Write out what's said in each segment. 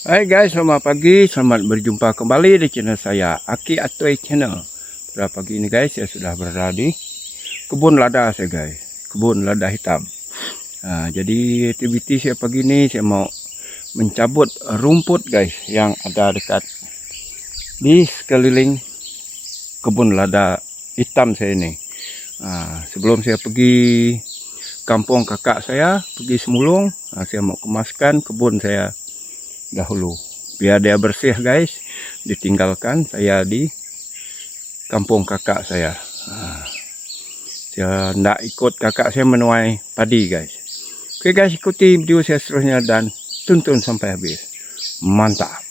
Hai guys, selamat pagi, selamat berjumpa kembali di channel saya, Aki Atoy Channel. Pada pagi ini guys, saya sudah berada di kebun lada saya guys, kebun lada hitam. Jadi aktiviti saya pagi ini, saya mau mencabut rumput guys yang ada dekat di sekeliling kebun lada hitam saya ini. Sebelum saya pergi kampung kakak saya, pergi Semulung, saya mau kemaskan kebun saya dahulu biar dia bersih guys, ditinggalkan saya di kampung kakak saya. Saya tidak ikut kakak saya menuai padi guys. Oke guys, ikuti video saya seterusnya dan tonton sampai habis. Mantap.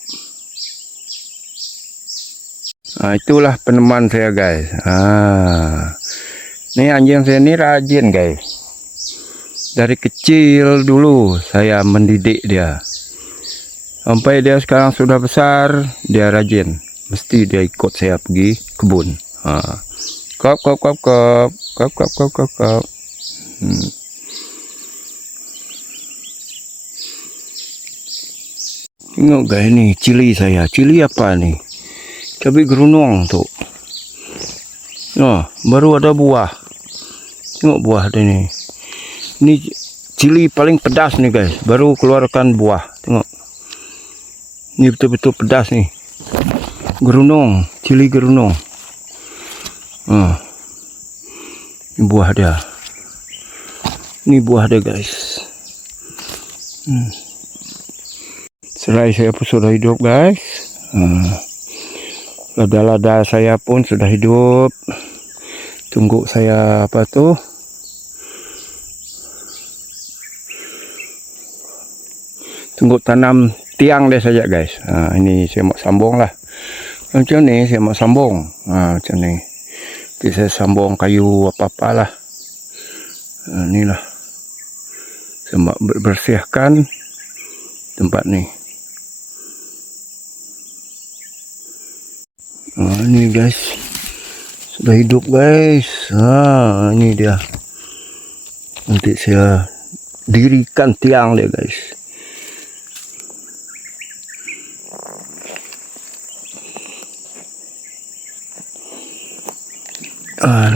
Itulah peneman saya guys. Ini anjing saya ini rajin guys. Dari kecil dulu saya mendidik dia. Sampai dia sekarang sudah besar, dia rajin. Mesti dia ikut saya pergi kebun. Kop. Tengok guys ni, cili saya. Cili apa ni? Cabai gerunung tu. Baru ada buah. Tengok buah dia ni. Ini cili paling pedas nih guys. Baru keluarkan buah. Tengok. Ini betul-betul pedas nih. Gerunung, cili gerunung. Ini buah dia. Ini buah dia guys. Serai saya pun sudah hidup guys. Lada-lada saya pun sudah hidup. Tunggu saya apa tuh? Tunggu tanam tiang dia saja guys. Ini saya mau sambung lah. Macam ni saya mau sambung. Macam ni. Nanti saya sambung kayu apa-apa lah. Inilah. Saya mau bersihkan tempat ni. Ini guys. Sudah hidup guys. Ini dia. Nanti saya dirikan tiang dia guys.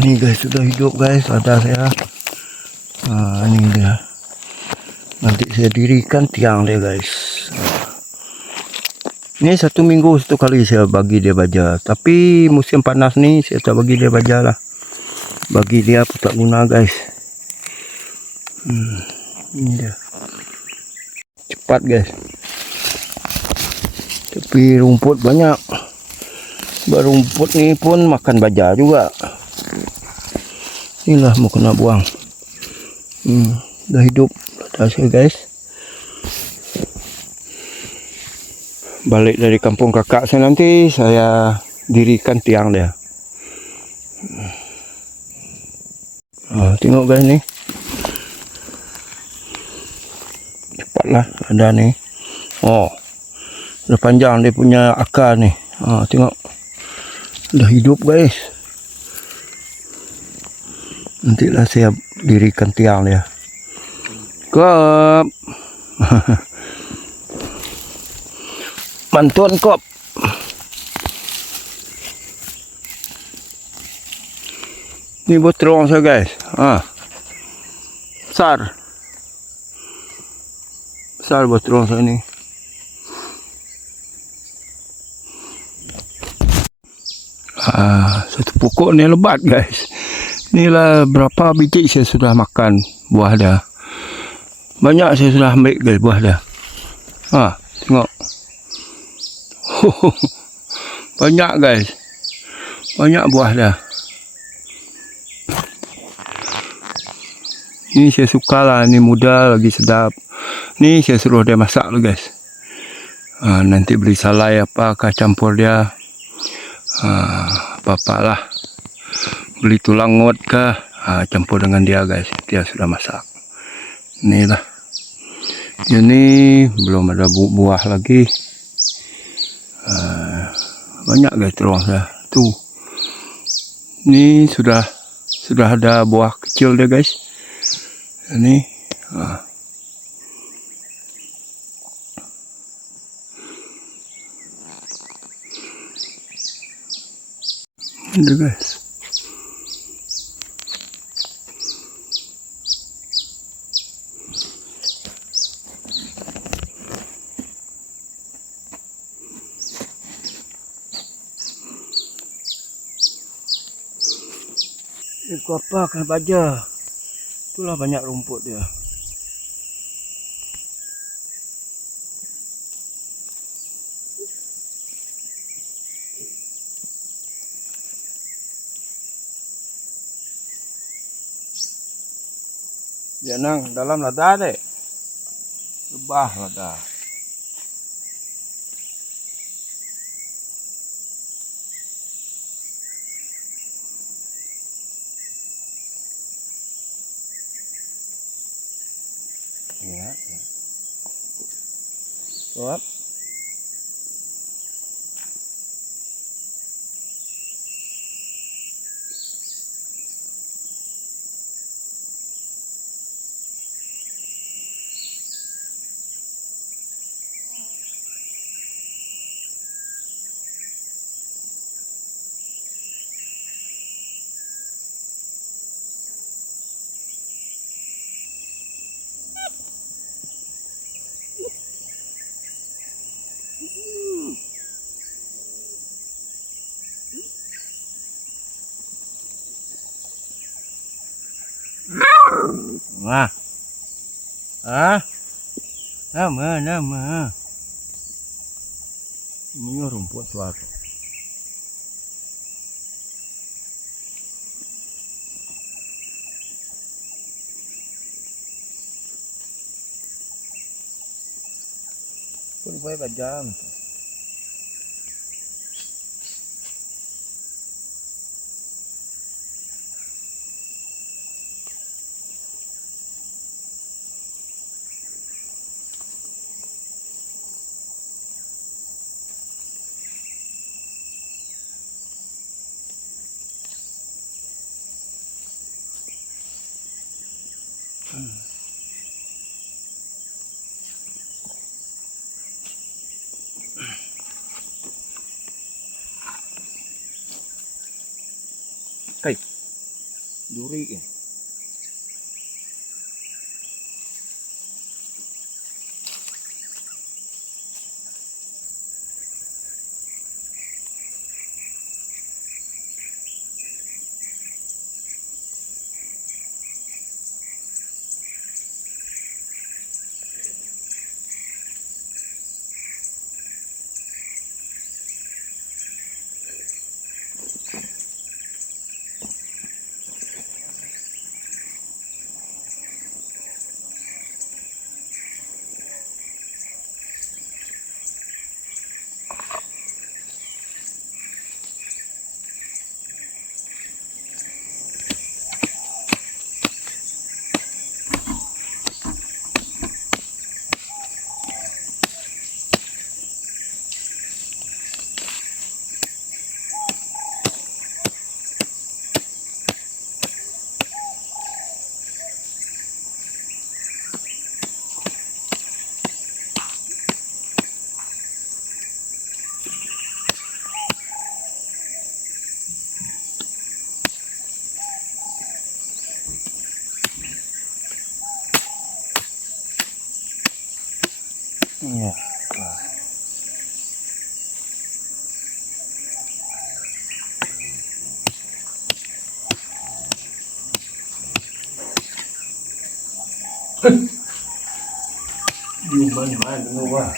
Ini guys sudah hidup guys, ada saya. Ini dia. Nanti saya dirikan tiang dia guys. Ini 1 minggu 1 kali saya bagi dia baja. Tapi musim panas ni saya tak bagi dia baja lah. Bagi dia pun tak guna guys. Ini dia. Cepat guys. Tapi rumput banyak. Rumput ni pun makan baja juga. Inilah mau kena buang. Dah hidup hasil guys. Balik dari kampung kakak saya nanti saya dirikan tiang dia. Tengok guys ni. Cepatlah ada ni. Dah panjang dia punya akar ni. Tengok. Dah hidup guys. Nantilah saya dirikan tiang dia. Kop. Bantuan kop. Ni buat terong saya guys. Besar. Besar buat terong saya ni. Satu pokok ni lebat guys. Inilah berapa biji saya sudah makan buah dia. Banyak saya sudah ambil guys buah dia. Tengok. Banyak guys. Banyak buah dia. Ini saya suka lah. Ini muda lagi sedap. Ini saya suruh dia masak lah guys. Nanti beli salai apakah campur dia. Apa-apa lah. Beli tulang ngot kah, campur dengan dia guys. Dia sudah masak. Inilah. Ini belum ada buah lagi. Banyak guys terong dah. Tuh. Ini sudah ada buah kecil dia guys. Ini. Ini guys. Ikut apa kan baja. Itulah banyak rumput dia. Dia nang dalam lada deh. Lebah lada. Ya. Kuat. Wah. Ah. Nama. Ini rumput suatu. Pun boleh bajam. Kai. Duri ke. Ya. Di mana dengan wah.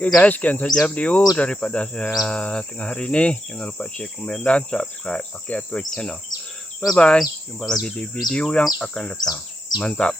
Oke guys, sekian saja video daripada saya tengah hari ini. Jangan lupa share, komen, dan subscribe pakai Atoy Channel. Bye bye. Jumpa lagi di video yang akan datang. Mantap.